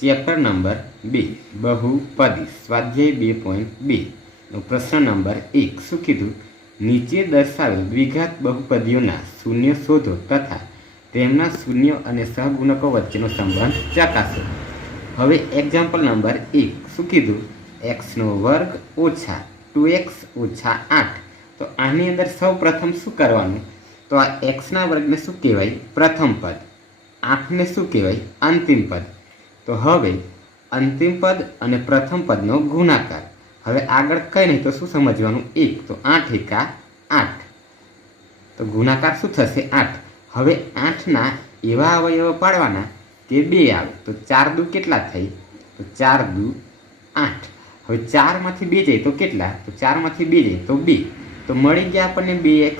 Chapter number 2 બહુપદી સ્વાધ્યાય 2.2 પ્રશ્ન નંબર 1 શું કીધું? નીચે દર્શાવેલ દ્વિઘાત બહુપદીઓના શૂન્ય શોધો તથા તેમના શૂન્ય અને સહગુણકો વચ્ચેનો સંબંધ ચકાસો. હવે એક્ઝામ્પલ નંબર 1 શું કીધું? x² ઓછા 2x ઓછા 8. તો આની અંદર સૌ પ્રથમ શું કરવાનું? તો આ x² ને શું કહેવાય? પ્રથમ પદ. 8ને શું કહેવાય? અંતિમ પદ. તો હવે અંતિમ પદ અને પ્રથમ પદનો ગુણાકાર. હવે આગળ કંઈ નહીં તો શું સમજવાનું? 1 તો 8 એકા 8. તો ગુણાકાર શું થશે? 8. હવે 8ના એવા અવયવો પાડવાના કે 2 આવે. તો 4 દુ કેટલા થઈ? તો 4 દુ 8. હવે 4માંથી 2 જાય તો કેટલા? તો 4માંથી 2 જાય તો 2. તો મળી ગયા આપણને 2x.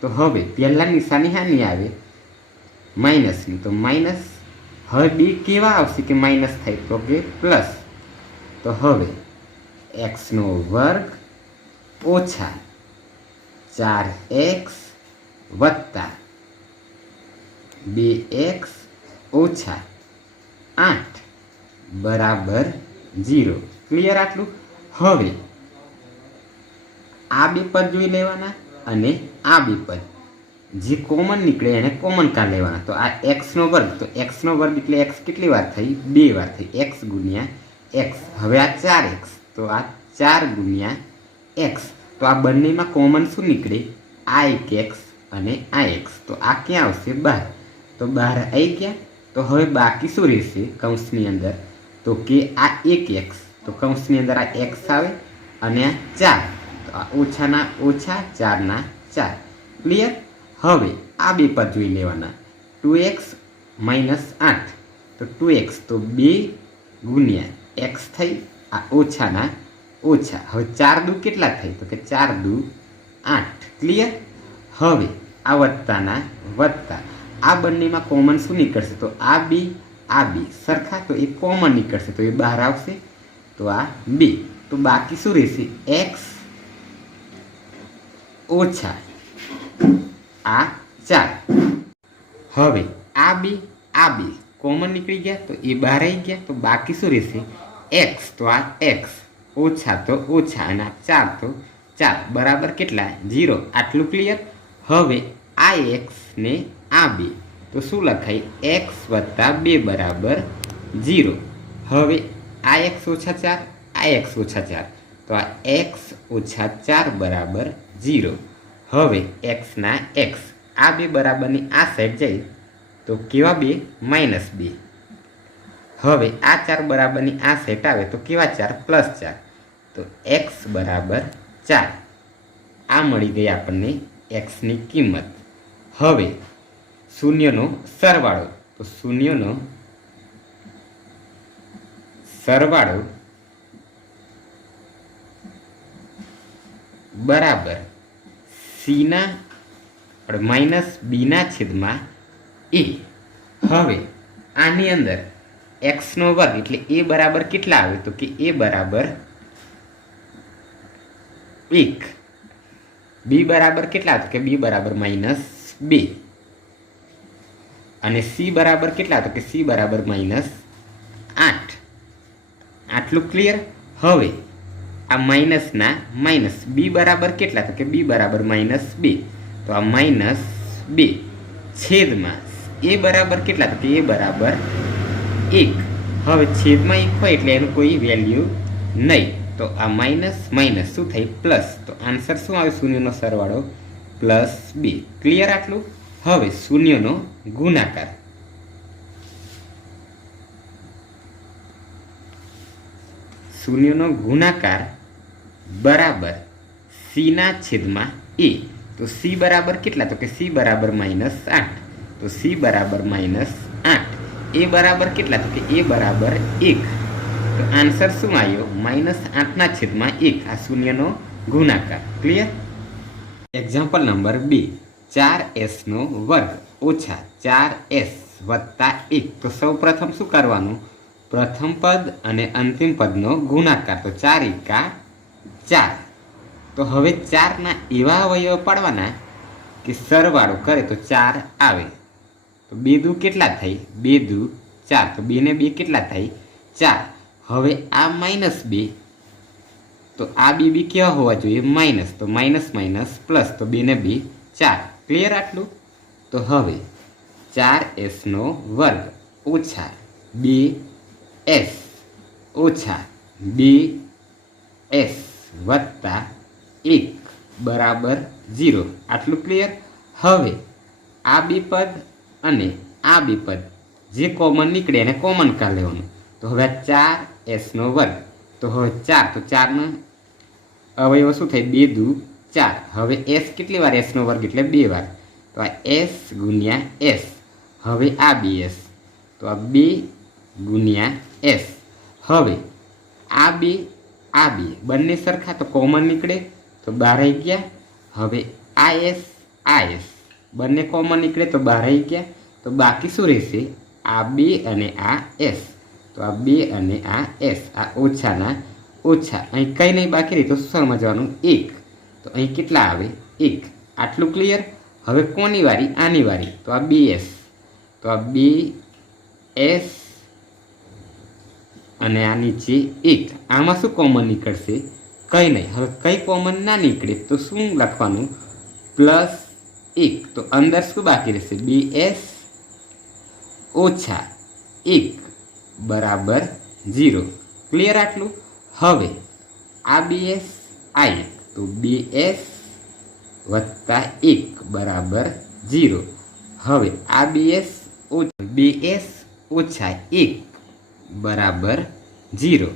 તો હવે પહેલા નિશાની હાની આવે? માઇનસની. તો માઇનસ. હવે 2 કેવા આવશે કે માઇનસ થાય? તો કે પ્લસ. તો હવે x² ઓછા 4x વત્તા 2x ઓછા 8 બરાબર 0. ક્લિયર આટલું? હવે આ બે પદ જોઈ લેવાના અને આ બે પદ જે કોમન નીકળે એને કોમન કાઢ લેવાના. તો આ x². તો x² એટલે x કેટલી વાર થઈ? 2 વાર થઈ. x ગુણ્યા x. હવે આ 4x. તો આ 4 ગુણ્યા x. તો આ બંનેમાં કોમન શું નીકળે? આ એક x અને આ x. તો આ ક્યાં આવશે? બહાર. તો બહાર આવી ગયા. તો હવે બાકી શું રહેશે કૌંસની અંદર? તો કે આ એક x. તો કૌંસની અંદર આ x આવે અને આ 4. તો આ ઓછાના ઓછા 4ના 4. ક્લિયર? હવે આ બે પદ જોઈ લેવાના. 2x minus 8. તો 2x તો 2 ગુણ્યા x થઈ. આ ઓછાના ઓછા. હવે 4 દુ કેટલા થઈ? તો કે 4 દુ 8. ક્લિયર? હવે આ વત્તાના વત્તા. આ બંનેમાં કોમન શું નીકળશે? તો આ બે સરખા. તો એ કોમન નીકળશે. તો એ બહાર આવશે. તો આ 2. તો બાકી શું રહેશે? x ઓછા આ 4. હવે આ બે કોમન નીકળી ગયા. તો એ બહાર આવી ગયા. તો બાકી શું રહેશે? x. તો આ x ઓછા તો ઓછા અને આ 4 તો 4 બરાબર કેટલા? 0. આટલું ક્લિયર? હવે આ x ને આ 2 તો શું લખાય? x વત્તા 2 બરાબર 0. હવે આ x ઓછા 4, આ x ઓછા 4. તો આ x ઓછા 4 બરાબર 0. હવે x ના x. આ 2 બરાબરની આ સાઈડ જાય તો કેવા 2? -2. હવે આ 4 બરાબરની આ સાઈડ આવે તો કેવા 4? +4. તો x બરાબર 4. આ મળી ગઈ આપણને xની કિંમત. હવે શૂન્યનો સરવાળો. તો શૂન્યનો સરવાળો બરાબર c ના -b ના છેદમાં a. હવે આની અંદર x² એટલે a બરાબર કેટલા આવે? તો કે a બરાબર 1. b બરાબર કેટલા? તો કે b બરાબર -2. અને c બરાબર કેટલા? તો કે c બરાબર -8. આટલું ક્લિયર? હવે આ માઇનસના માઇનસ. b બરાબર કેટલા? તો કે b બરાબર -2. તો આ -2 છેદમાં a બરાબર કેટલા? તો કે a બરાબર 1. હવે છેદમાં 1 હોય એટલે એનું કોઈ વેલ્યુ નહીં. તો આ માઇનસ શું થઈ? પ્લસ. તો આન્સર શું આવે? શૂન્યનો સરવાળો +2. ક્લિયર આટલું? હવે શૂન્યનો ગુણાકાર. શૂન્યનો ગુણાકાર બરાબર c ના છેદમાં a. તો c બરાબર કેટલા? તો કે c બરાબર -8. તો c બરાબર -8. a બરાબર કેટલા? તો કે a બરાબર 1. તો આન્સર શું આવ્યો? -8 ના છેદમાં 1. આ શૂન્યનો ગુણાકાર. ક્લિયર? એક્ઝામ્પલ નંબર 2 4s² ઓછા 4s વત્તા 1. તો સૌ પ્રથમ શું કરવાનું? પ્રથમ પદ અને અંતિમ પદનો ગુણાકાર. તો 4 એકા 4. તો હવે 4ના એવા અવયવ પાડવાના કે સરવાળો કરે તો 4 આવે. તો 2 દુ કેટલા થઈ? 2 દુ 4. તો 2 ને 2 કેટલા થાય? 4. હવે આ -2 તો આ બી કેવા હોવા જોઈએ માઇનસ, તો માઇનસ માઇનસ પ્લસ, તો 2 ને 2 4. ક્લિયર આટલું? તો હવે 4s² ઓછા 2s ઓછા 2s વત્તા 1 બરાબર 0. આટલું ક્લિયર? હવે આ બે પદ અને આ બે પદ જે કોમન નીકળે એને કોમન કાઢી લેવાનું. તો હવે 4s², તો હવે 4, તો 4નો અવયવ શું થાય? 2 દુ 4. હવે s કેટલી વાર s² એટલે 2 વાર, તો આ s ગુણ્યા s. હવે આ 2s, તો આ 2 ગુણ્યા s. હવે આ બે બંને સરખા, તો કોમન નીકળે, તો 12 આવી ગયા. હવે આ s બંને કોમન નીકળે, તો 12 આવી ગયા. તો બાકી શું રહેશે? આ 2 અને આ s. તો આ 2 અને આ s, આ ઓછાના ઓછા. અહીં કંઈ નહીં બાકી રહી, તો શું સમજવાનું? 1. તો અહીં કેટલા આવે? 1. આટલું ક્લિયર? હવે કોની વારી? આની વારી. તો આ 2s, તો આ 2s અને આ નીચે 1. આમાં શું કોમન નીકળશે? કંઈ નહીં. હવે કંઈ કોમન ના નીકળે તો શું લખવાનું? +1. તો અંદર શું બાકી રહેશે? 2s ઓછા 1 બરાબર 0. ક્લિયર આટલું? હવે આ 2s આ 1, તો 2s વત્તા 1 બરાબર 0. હવે આ 2s ઓછા 1 બરાબર 0.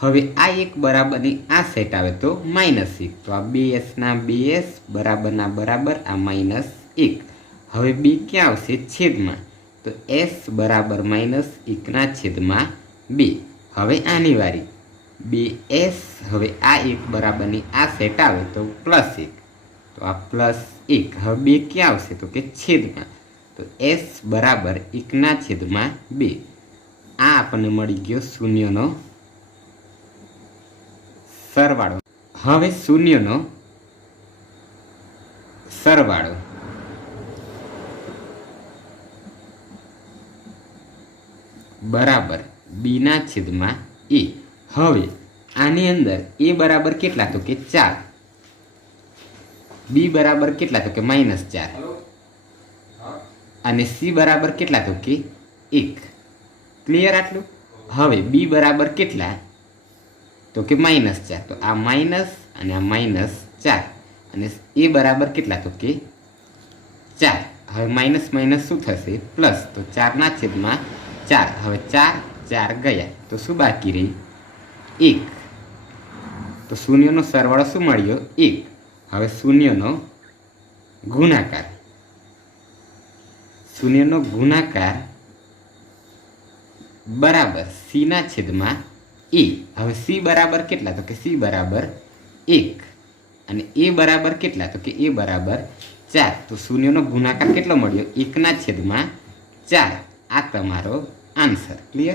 હવે આ 1 બરાબરની આ સેટ આવે તો -1. તો આ 2s ના 2s બરાબરના બરાબર, આ -1. હવે b ક્યાં આવશે? છેદમાં. તો s બરાબર -1/2. હવે આની વારી 2s. હવે આ 1 બરાબરની આ સેટ આવે તો +1. તો આ +1. હવે 2 ક્યાં આવશે? તો કે છેદમાં. તો s બરાબર 1/2. આ આપણને મળી ગયો શૂન્યનો સરવાળો. હવે શૂન્યનો સરવાળો બરાબર b/a. હવે આની અંદર a બરાબર કેટલા? તો કે 4. b બરાબર કેટલા? તો કે -4. અને c બરાબર કેટલા? તો કે 1. ક્લિયર આટલું? હવે b બરાબર કેટલા? તો કે -4. તો આ માઇનસ અને આ -4. અને a બરાબર કેટલા? તો કે 4. હવે માઇનસ માઇનસ શું થશે? પ્લસ. તો 4/4. હવે 4 ગયા, તો શું બાકી રહી? 1. તો શૂન્યનો સરવાળો શું મળ્યો? 1. હવે શૂન્યનો ગુણાકાર બરાબર c/a. હવે c બરાબર કેટલા? તો કે c બરાબર 1. અને a બરાબર કેટલા? તો કે a બરાબર 4. તો શૂન્યનો ગુણાકાર કેટલો મળ્યો? 1/4. આ તમારો આન્સર. ક્લિયર?